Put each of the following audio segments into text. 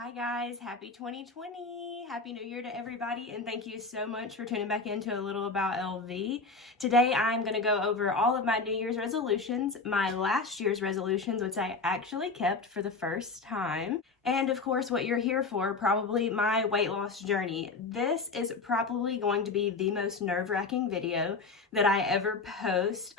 Hi guys, happy 2020. Happy New Year to everybody, and thank you so much for tuning back into a little about LV. Today I'm going to go over all of my New Year's resolutions, my last year's resolutions, which I actually kept for the first time, and of course what you're here for, probably my weight loss journey. This is probably going to be the most nerve-wracking video that I ever post.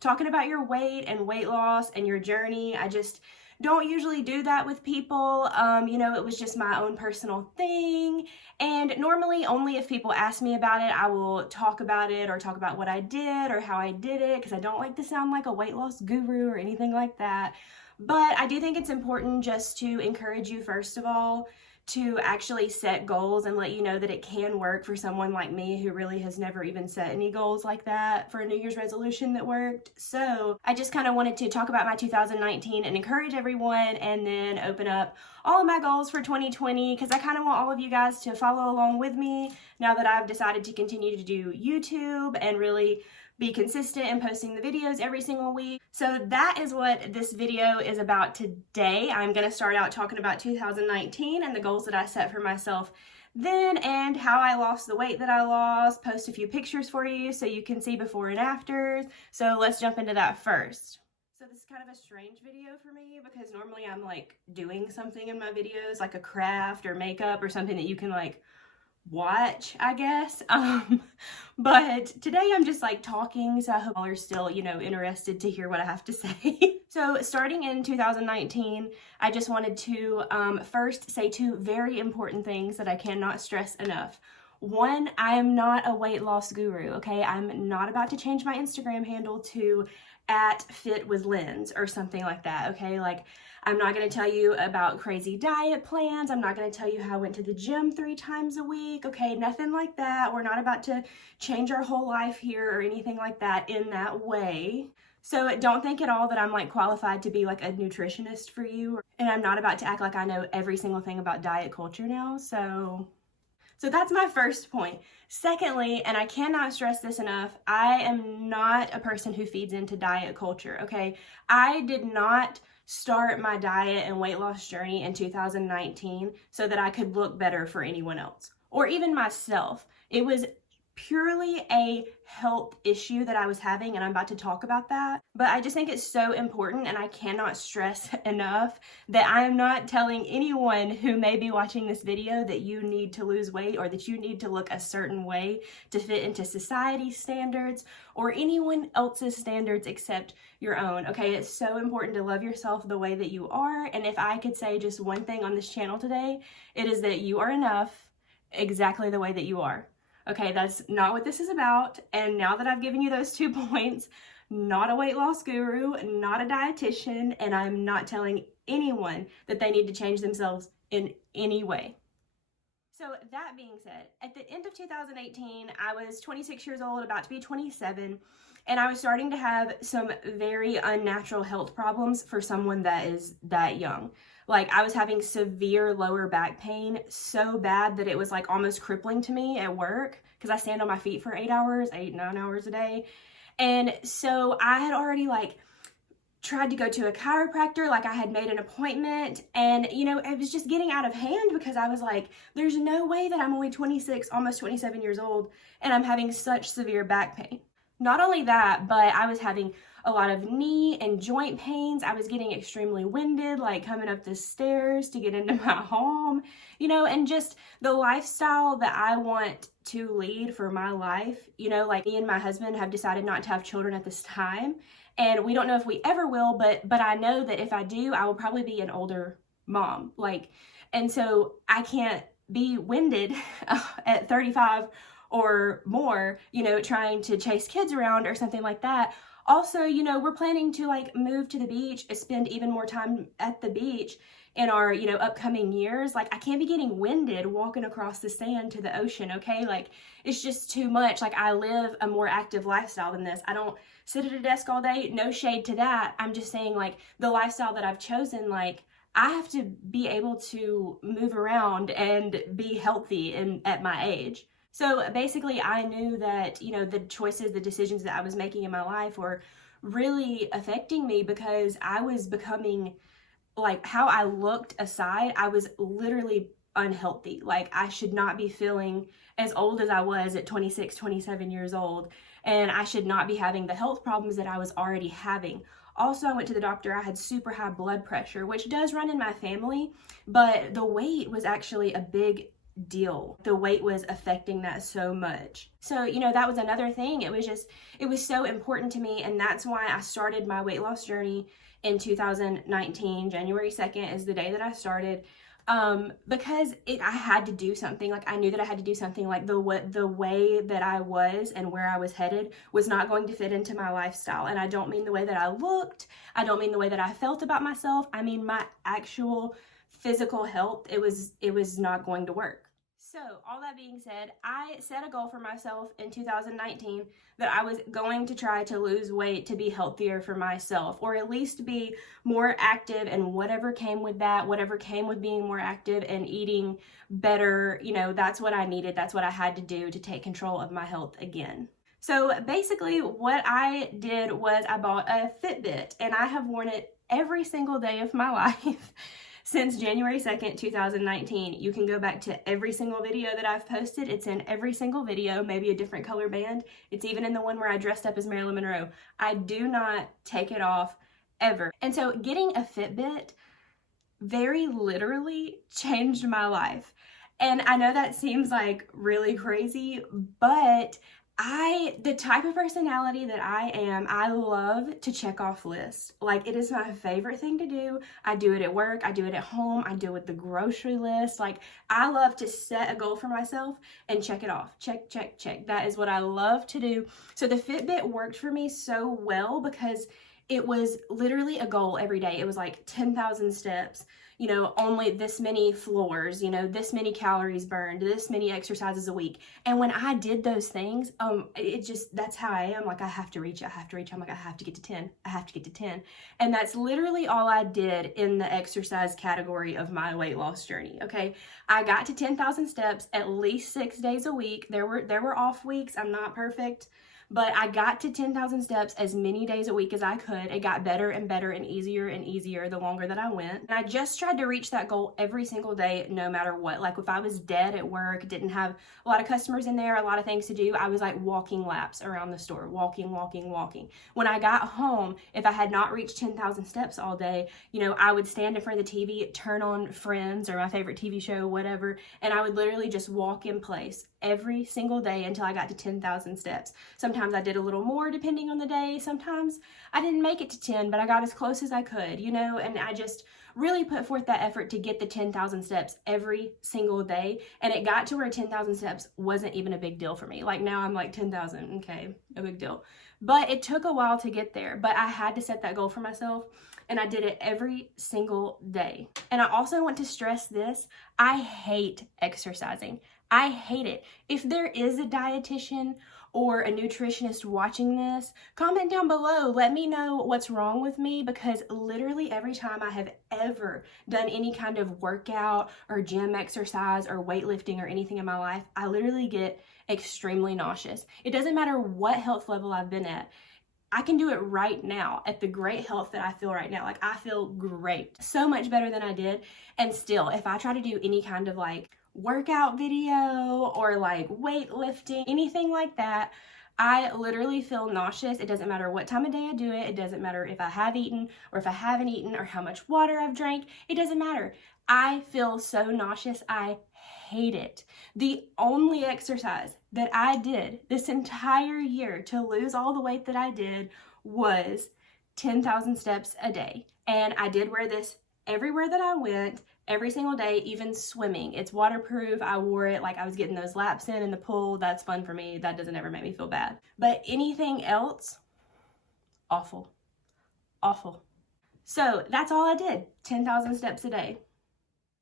Talking about your weight and weight loss and your journey, I just don't usually do that with people. It was just my own personal thing. And normally only if people ask me about it, I will talk about it or talk about what I did or how I did it, because I don't like to sound like a weight loss guru or anything like that. But I do think it's important just to encourage you, first of all, to actually set goals and let you know that it can work for someone like me who really has never even set any goals like that for a New Year's resolution that worked. So I just kind of wanted to talk about my 2019 and encourage everyone, and then open up all of my goals for 2020, because I kind of want all of you guys to follow along with me now that I've decided to continue to do YouTube and really be consistent in posting the videos every single week. So that is what this video is about today. I'm going to start out talking about 2019 and the goals that I set for myself then, and how I lost the weight that I lost, post a few pictures for you so you can see before and afters. So let's jump into that first. So this is kind of a strange video for me, because normally I'm like doing something in my videos, like a craft or makeup or something that you can like watch, I guess. But today I'm just like talking, so I hope y'all are still, interested to hear what I have to say. So starting in 2019, I just wanted to first say two very important things that I cannot stress enough. One, I am not a weight loss guru, okay? I'm not about to change my Instagram handle to @FitWithLens or something like that, okay? Like, I'm not going to tell you about crazy diet plans. I'm not going to tell you how I went to the gym 3 times a week, okay? Nothing like that. We're not about to change our whole life here or anything like that in that way. So don't think at all that I'm like qualified to be like a nutritionist for you. And I'm not about to act like I know every single thing about diet culture now. So that's my first point. Secondly, and I cannot stress this enough, I am not a person who feeds into diet culture, okay? I did not start my diet and weight loss journey in 2019 so that I could look better for anyone else or even myself. It was purely a health issue that I was having, and I'm about to talk about that. But I just think it's so important, and I cannot stress enough that I'm not telling anyone who may be watching this video that you need to lose weight or that you need to look a certain way to fit into society's standards or anyone else's standards except your own, okay? It's so important to love yourself the way that you are, and if I could say just one thing on this channel today, it is that you are enough exactly the way that you are. Okay, that's not what this is about. And now that I've given you those 2 points, not a weight loss guru, not a dietitian, and I'm not telling anyone that they need to change themselves in any way. So that being said, at the end of 2018, I was 26 years old, about to be 27, and I was starting to have some very unnatural health problems for someone that is that young. Like, I was having severe lower back pain, so bad that it was like almost crippling to me at work, because I stand on my feet for 8 hours, 9 hours a day. And so I had already like tried to go to a chiropractor, like I had made an appointment, and it was just getting out of hand, because I was like, there's no way that I'm only 26, almost 27 years old, and I'm having such severe back pain. Not only that, but I was having a lot of knee and joint pains. I was getting extremely winded, like coming up the stairs to get into my home, and just the lifestyle that I want to lead for my life. Like, me and my husband have decided not to have children at this time, and we don't know if we ever will, but I know that if I do, I will probably be an older mom. And so I can't be winded at 35 or more, trying to chase kids around or something like that. Also, we're planning to like move to the beach, spend even more time at the beach in our, upcoming years. Like, I can't be getting winded walking across the sand to the ocean, okay? Like, it's just too much. Like, I live a more active lifestyle than this. I don't sit at a desk all day. No shade to that. I'm just saying, like, the lifestyle that I've chosen, like, I have to be able to move around and be healthy at my age. So basically, I knew that, the choices, the decisions that I was making in my life were really affecting me, because I was becoming like how I looked aside, I was literally unhealthy. Like I should not be feeling as old as I was at 26, 27 years old, and I should not be having the health problems that I was already having. Also, I went to the doctor. I had super high blood pressure, which does run in my family, but the weight was actually a big deal. The weight was affecting that so much. So, you know, that was another thing. It was so important to me, and that's why I started my weight loss journey in 2019. January 2nd is the day that I started. Because I had to do something. Like I knew that I had to do something. Like the way that I was and where I was headed was not going to fit into my lifestyle. And I don't mean the way that I looked. I don't mean the way that I felt about myself. I mean my actual physical health. It was not going to work. So, all that being said, I set a goal for myself in 2019 that I was going to try to lose weight to be healthier for myself, or at least be more active, and whatever came with that, whatever came with being more active and eating better, you know, that's what I needed. That's what I had to do to take control of my health again. So basically what I did was I bought a Fitbit, and I have worn it every single day of my life since January 2nd, 2019. You can go back to every single video that I've posted. It's in every single video, maybe a different color band. It's even in the one where I dressed up as Marilyn Monroe. I do not take it off ever. And so getting a Fitbit very literally changed my life. And I know that seems like really crazy, but the type of personality that I am, I love to check off lists. Like it is my favorite thing to do. I do it at work, I do it at home, I do it with the grocery list. Like I love to set a goal for myself and check it off. Check, check, check. That is what I love to do. So the Fitbit worked for me so well because it was literally a goal every day. It was like 10,000 steps, you know, only this many floors, you know, this many calories burned, this many exercises a week. And when I did those things, that's how I am. Like I have to reach. I'm like, I have to get to 10. I have to get to 10. And that's literally all I did in the exercise category of my weight loss journey. Okay. I got to 10,000 steps at least 6 days a week. There were off weeks. I'm not perfect. But I got to 10,000 steps as many days a week as I could. It got better and better and easier the longer that I went. And I just tried to reach that goal every single day, no matter what. Like if I was dead at work, didn't have a lot of customers in there, a lot of things to do, I was like walking laps around the store, walking. When I got home, if I had not reached 10,000 steps all day, you know, I would stand in front of the TV, turn on Friends or my favorite TV show, whatever, and I would literally just walk in place every single day until I got to 10,000 steps. Sometimes I did a little more depending on the day. Sometimes I didn't make it to 10, but I got as close as I could, you know, and I just really put forth that effort to get the 10,000 steps every single day. And it got to where 10,000 steps wasn't even a big deal for me. Like now I'm like 10,000, okay, no big deal. But it took a while to get there, but I had to set that goal for myself. And I did it every single day. And I also want to stress this. I hate exercising. I hate it. If there is a dietitian or a nutritionist watching this, comment down below. Let me know what's wrong with me, because literally every time I have ever done any kind of workout or gym exercise or weightlifting or anything in my life, I literally get extremely nauseous. It doesn't matter what health level I've been at. I can do it right now at the great health that I feel right now. Like I feel great, so much better than I did. And still, if I try to do any kind of like workout video or like weightlifting, anything like that, I literally feel nauseous. It doesn't matter what time of day I do it. It doesn't matter if I have eaten or if I haven't eaten or how much water I've drank. It doesn't matter. I feel so nauseous. I hate it. The only exercise that I did this entire year to lose all the weight that I did was 10,000 steps a day. And I did wear this everywhere that I went, every single day, even swimming. It's waterproof. I wore it like I was getting those laps in the pool. That's fun for me. That doesn't ever make me feel bad. But anything else, awful, awful. So that's all I did, 10,000 steps a day.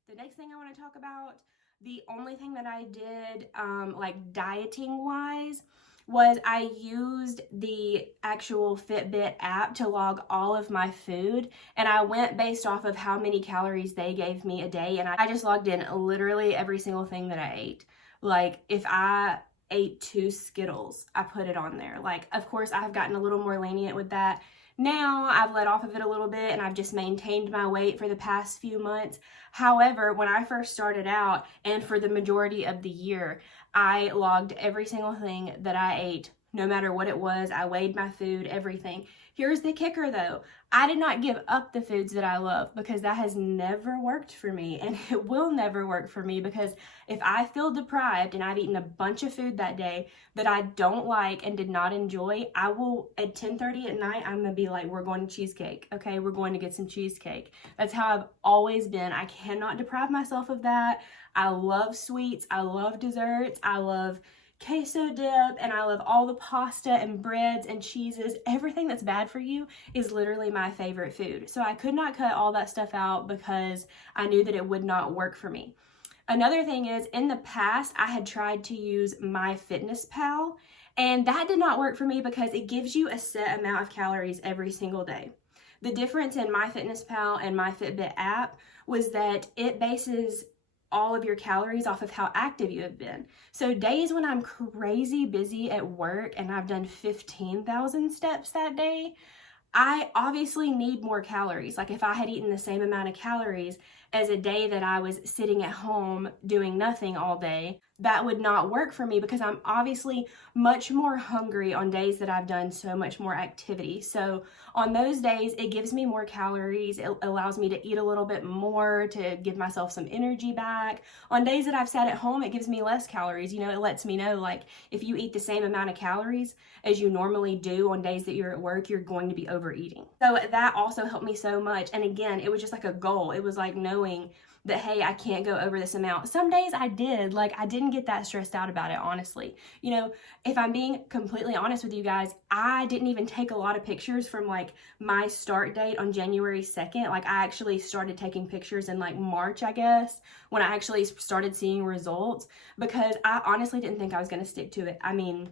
The next thing I want to talk about, the only thing that I did like dieting wise was I used the actual Fitbit app to log all of my food, and I went based off of how many calories they gave me a day, and I just logged in literally every single thing that I ate. Like if I ate 2 Skittles, I put it on there. Like, of course, I've gotten a little more lenient with that Now I've let off of it a little bit and I've just maintained my weight for the past few months. However, when I first started out and for the majority of the year, I logged every single thing that I ate, no matter what it was. I weighed my food, everything. Here's the kicker though. I did not give up the foods that I love, because that has never worked for me, and it will never work for me, because if I feel deprived and I've eaten a bunch of food that day that I don't like and did not enjoy, I will, at 10:30 at night, I'm gonna be like, we're going to cheesecake, okay? We're going to get some cheesecake. That's how I've always been. I cannot deprive myself of that. I love sweets, I love desserts, I love queso dip, and I love all the pasta and breads and cheeses. Everything that's bad for you is literally my favorite food. So I could not cut all that stuff out because I knew that it would not work for me. Another thing is, in the past, I had tried to use MyFitnessPal, and that did not work for me because it gives you a set amount of calories every single day. The difference in MyFitnessPal and MyFitbit app was that it bases all of your calories off of how active you have been. So days when I'm crazy busy at work and I've done 15,000 steps that day, I obviously need more calories. Like if I had eaten the same amount of calories as a day that I was sitting at home doing nothing all day, that would not work for me, because I'm obviously much more hungry on days that I've done so much more activity. So on those days, it gives me more calories. It allows me to eat a little bit more to give myself some energy back. On days that I've sat at home, it gives me less calories. You know, it lets me know, like, if you eat the same amount of calories as you normally do on days that you're at work, you're going to be overeating. So that also helped me so much. And again, it was just like a goal. It was like knowing that, hey, I can't go over this amount. Some days I did. Like, I didn't get that stressed out about it, honestly. You know, if I'm being completely honest with you guys, I didn't even take a lot of pictures from like my start date on January 2nd. Like, I actually started taking pictures in like March, I guess, when I actually started seeing results, because I honestly didn't think I was going to stick to it. I mean,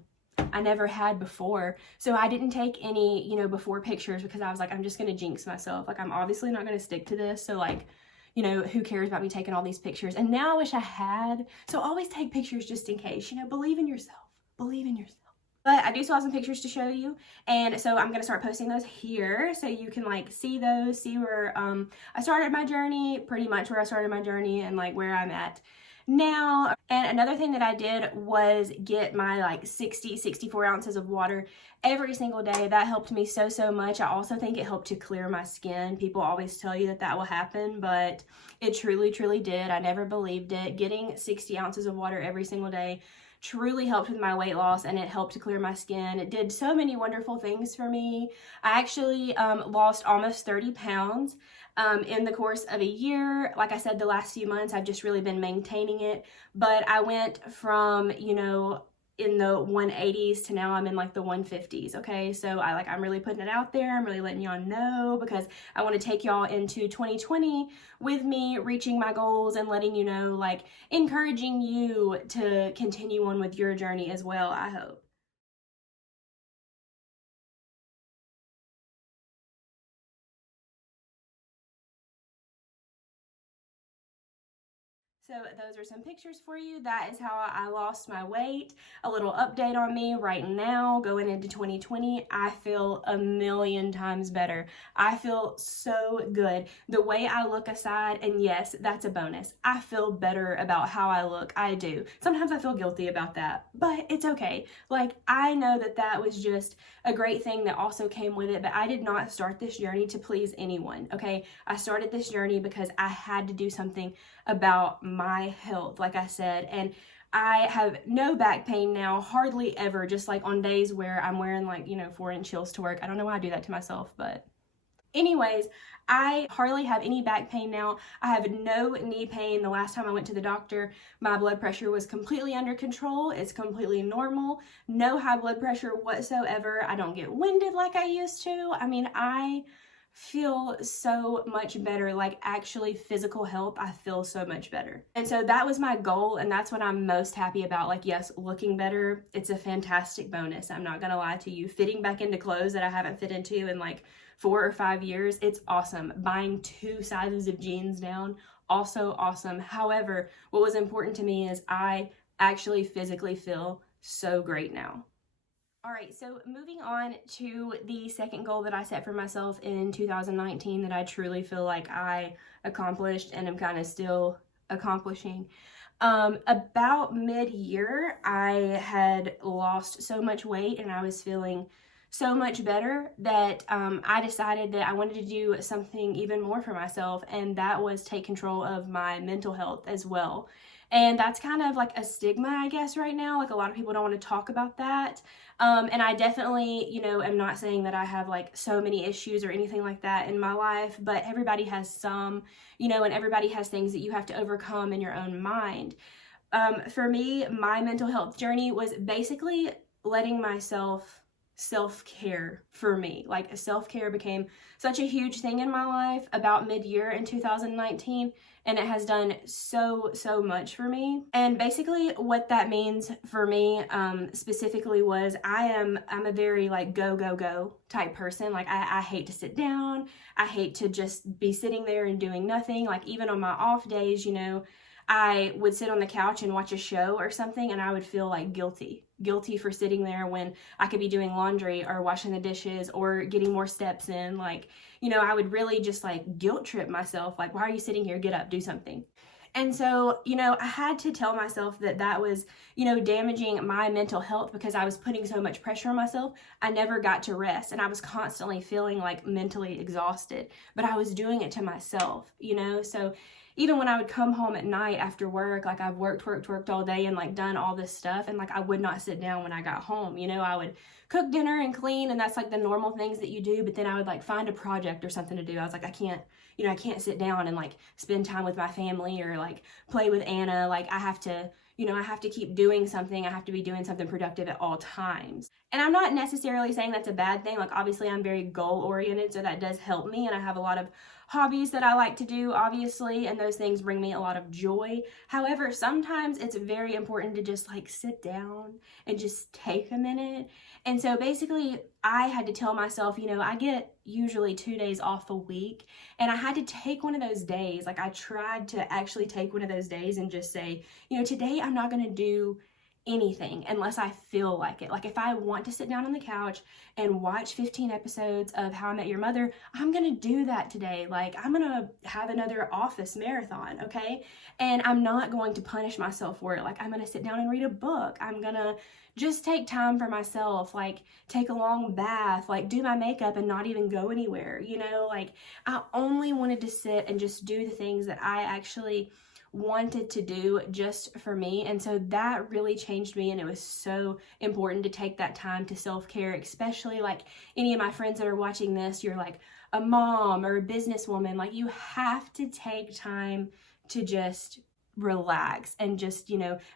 I never had before. So I didn't take any, you know, before pictures, because I was like, I'm just going to jinx myself. Like, I'm obviously not going to stick to this. So like, you know, who cares about me taking all these pictures? And now I wish I had. So always take pictures just in case, you know, believe in yourself. Believe in yourself. But I do still have some pictures to show you. And so I'm going to start posting those here so you can like see those, see where I started my journey, pretty much where I started my journey and like where I'm at now. And another thing that I did was get my like 64 ounces of water every single day. That helped me so much. I also think it helped to clear my skin. People always tell you that that will happen, but it truly did. I never believed it. Getting 60 ounces of water every single day truly helped with my weight loss, and it helped to clear my skin. It did so many wonderful things for me. I actually lost almost 30 pounds in the course of a year. Like I said, the last few months, I've just really been maintaining it. But I went from, you know, in the 180s to now I'm in like the 150s. Okay, so I'm really putting it out there. I'm really letting y'all know, because I want to take y'all into 2020 with me reaching my goals and letting you know, like, encouraging you to continue on with your journey as well, I hope. So those are some pictures for you. That is how I lost my weight. A little update on me right now, going into 2020, I feel a million times better. I feel so good. The way I look aside, and yes, that's a bonus, I feel better about how I look. I do. Sometimes I feel guilty about that, but it's okay. Like, I know that that was just a great thing that also came with it, but I did not start this journey to please anyone, okay? I started this journey because I had to do something about my health, like I said, and I have no back pain now, hardly ever, just like on days where I'm wearing like, you know, 4-inch heels to work. I don't know why I do that to myself, but anyways, I hardly have any back pain now. I have no knee pain. The last time I went to the doctor, my blood pressure was completely under control. It's completely normal. No high blood pressure whatsoever. I don't get winded like I used to. I mean, I feel so much better. Like, actually, physical health, I feel so much better. And so that was my goal, and that's what I'm most happy about. Like, yes, looking better, it's a fantastic bonus. I'm not gonna lie to you. Fitting back into clothes that I haven't fit into in like 4 or 5 years, it's awesome. Buying 2 sizes of jeans down, also awesome. However, what was important to me is I actually physically feel so great now. All right, so moving on to the second goal that I set for myself in 2019 that I truly feel like I accomplished and am kind of still accomplishing. About mid-year, I had lost so much weight and I was feeling so much better that I decided that I wanted to do something even more for myself, and that was take control of my mental health as well. And that's kind of like a stigma, I guess, right now. Like, a lot of people don't want to talk about that. And I definitely, am not saying that I have like so many issues or anything like that in my life, but everybody has some, and everybody has things that you have to overcome in your own mind. For me, my mental health journey was basically letting myself self-care for me. Like, self-care became such a huge thing in my life about mid-year in 2019, and it has done so much for me. And basically what that means for me specifically was I'm a very like go type person. Like, I hate to sit down. I hate to just be sitting there and doing nothing. Like, even on my off days, I would sit on the couch and watch a show or something, and I would feel like guilty for sitting there when I could be doing laundry or washing the dishes or getting more steps in. Like, I would really just like guilt trip myself. Like, why are you sitting here? Get up, do something. And so, I had to tell myself that that was, damaging my mental health because I was putting so much pressure on myself. I never got to rest, and I was constantly feeling like mentally exhausted, but I was doing it to myself, So even when I would come home at night after work, like, I've worked all day and like done all this stuff, and like I would not sit down when I got home. I would cook dinner and clean, and that's like the normal things that you do, but then I would like find a project or something to do. I was like, I can't sit down and like spend time with my family or like play with Anna. Like, I have to keep doing something. I have to be doing something productive at all times. And I'm not necessarily saying that's a bad thing. Like, obviously I'm very goal oriented, so that does help me, and I have a lot of hobbies that I like to do, obviously, and those things bring me a lot of joy. However, sometimes it's very important to just like sit down and just take a minute. And so basically I had to tell myself, I get usually 2 days off a week, and I had to take one of those days. Like, I tried to actually take one of those days and just say, today I'm not going to do anything unless I feel like it. Like, if I want to sit down on the couch and watch 15 episodes of How I Met Your Mother, I'm gonna do that today. Like, I'm gonna have another Office marathon, okay? And I'm not going to punish myself for it. Like, I'm gonna sit down and read a book. I'm gonna just take time for myself, like take a long bath, like do my makeup and not even go anywhere, Like, I only wanted to sit and just do the things that I actually wanted to do just for me. And so that really changed me, and it was so important to take that time to self-care, especially like any of my friends that are watching this. You're like a mom or a businesswoman, like you have to take time to just relax and just,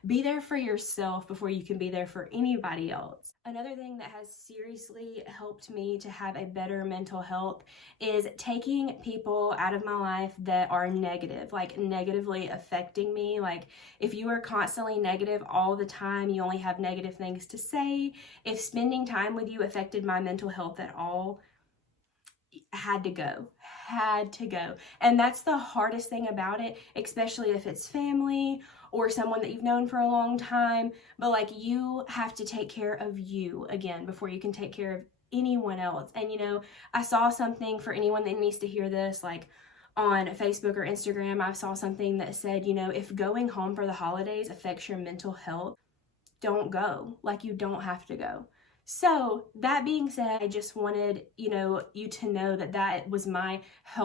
be there for yourself before you can be there for anybody else. Another thing that has seriously helped me to have a better mental health is taking people out of my life that are negative, like negatively affecting me. Like, if you are constantly negative all the time, you only have negative things to say. If spending time with you affected my mental health at all, had to go. And that's the hardest thing about it, especially if it's family or someone that you've known for a long time. But like, you have to take care of you again before you can take care of anyone else. And I saw something, for anyone that needs to hear this, like on Facebook or Instagram, I saw something that said, if going home for the holidays affects your mental health, don't go. Like, you don't have to go. So that being said, I just wanted, you to know that that was my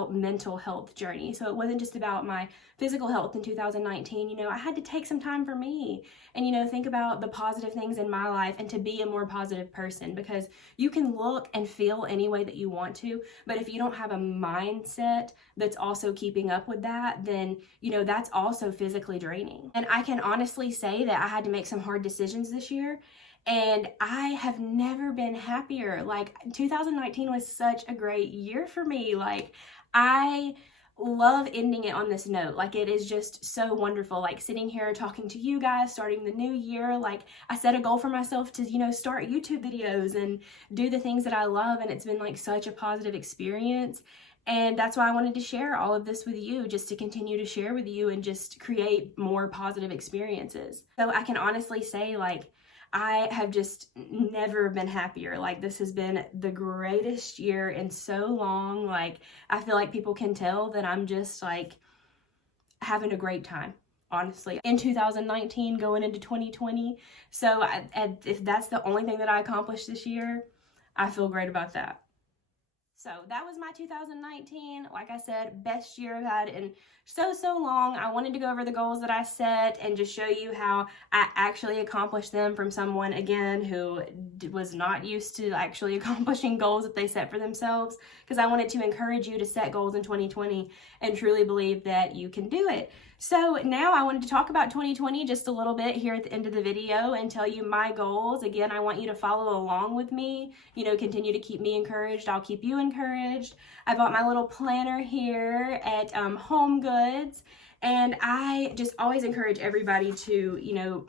mental health journey. So it wasn't just about my physical health in 2019. I had to take some time for me and, think about the positive things in my life and to be a more positive person, because you can look and feel any way that you want to, but if you don't have a mindset that's also keeping up with that, then, that's also physically draining. And I can honestly say that I had to make some hard decisions this year, and I have never been happier. Like, 2019 was such a great year for me. Like, I love ending it on this note. Like, it is just so wonderful, like sitting here talking to you guys, starting the new year. Like, I set a goal for myself to, start YouTube videos and do the things that I love, and it's been like such a positive experience. And that's why I wanted to share all of this with you, just to continue to share with you and just create more positive experiences. So I can honestly say, like, I have just never been happier. Like, this has been the greatest year in so long. Like, I feel like people can tell that I'm just like having a great time, honestly, in 2019 going into 2020. So if that's the only thing that I accomplished this year, I feel great about that. So that was my 2019. Like I said, best year I've had in so long. I wanted to go over the goals that I set and just show you how I actually accomplished them from someone, again, who was not used to actually accomplishing goals that they set for themselves, because I wanted to encourage you to set goals in 2020 and truly believe that you can do it. So now I wanted to talk about 2020 just a little bit here at the end of the video and tell you my goals. Again, I want you to follow along with me, you know, continue to keep me encouraged. I'll keep you encouraged. I bought my little planner here at Home Goods, and I just always encourage everybody to, you know,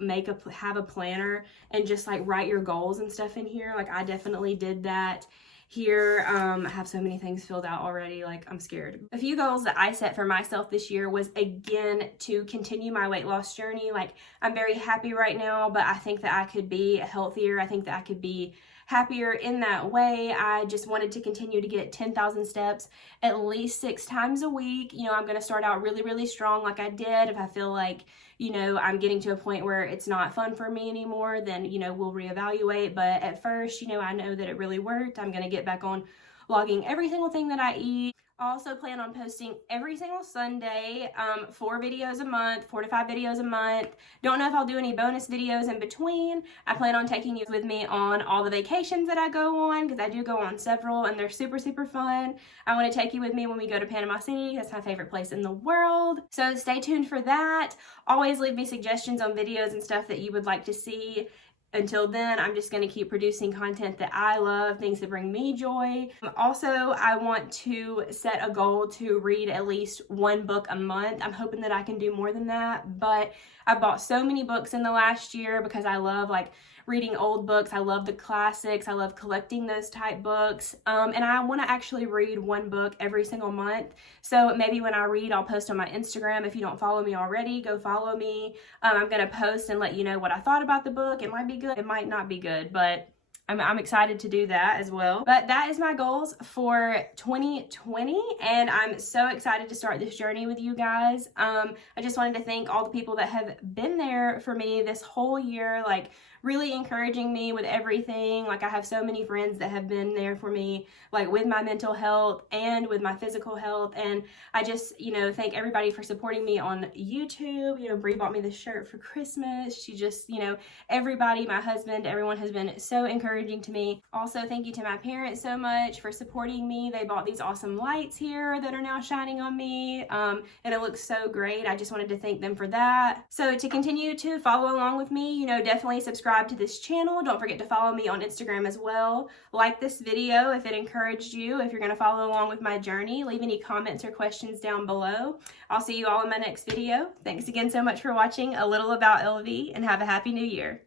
have a planner and just like write your goals and stuff in here. Like, I definitely did that. Here, I have so many things filled out already, like I'm scared. A few goals that I set for myself this year was, again, to continue my weight loss journey. Like, I'm very happy right now, but I think that I could be healthier. I think that I could be happier in that way. I just wanted to continue to get 10,000 steps at least 6 times a week. You know, I'm going to start out really strong like I did. If I feel like, you know, I'm getting to a point where it's not fun for me anymore, then, you know, we'll reevaluate. But at first, you know, I know that it really worked. I'm going to get back on logging every single thing that I eat. I also plan on posting every single Sunday, 4 videos a month, 4 to 5 videos a month. Don't know if I'll do any bonus videos in between. I plan on taking you with me on all the vacations that I go on, because I do go on several and they're super fun. I want to take you with me when we go to Panama City. That's my favorite place in the world. So stay tuned for that. Always leave me suggestions on videos and stuff that you would like to see. Until then, I'm just going to keep producing content that I love, things that bring me joy. Also, I want to set a goal to read at least 1 book a month. I'm hoping that I can do more than that, but I bought so many books in the last year because I love like reading old books. I love the classics. I love collecting those type books. And I want to actually read 1 book every single month. So maybe when I read, I'll post on my Instagram. If you don't follow me already, go follow me. I'm going to post and let you know what I thought about the book. It might be good. It might not be good, but I'm excited to do that as well. But that is my goals for 2020, and I'm so excited to start this journey with you guys. I just wanted to thank all the people that have been there for me this whole year, like really encouraging me with everything. Like, I have so many friends that have been there for me, like with my mental health and with my physical health. And I just, you know, thank everybody for supporting me on YouTube. You know, Bree bought me this shirt for Christmas. She just, you know, everybody, my husband, everyone has been so encouraging to me. Also, thank you to my parents so much for supporting me. They bought these awesome lights here that are now shining on me, and it looks so great. I just wanted to thank them for that. So to continue to follow along with me, you know, definitely subscribe to this channel. Don't forget to follow me on Instagram as well. Like this video if it encouraged you. If you're going to follow along with my journey, leave any comments or questions down below. I'll see you all in my next video. Thanks again so much for watching A Little About LV, and have a happy new year.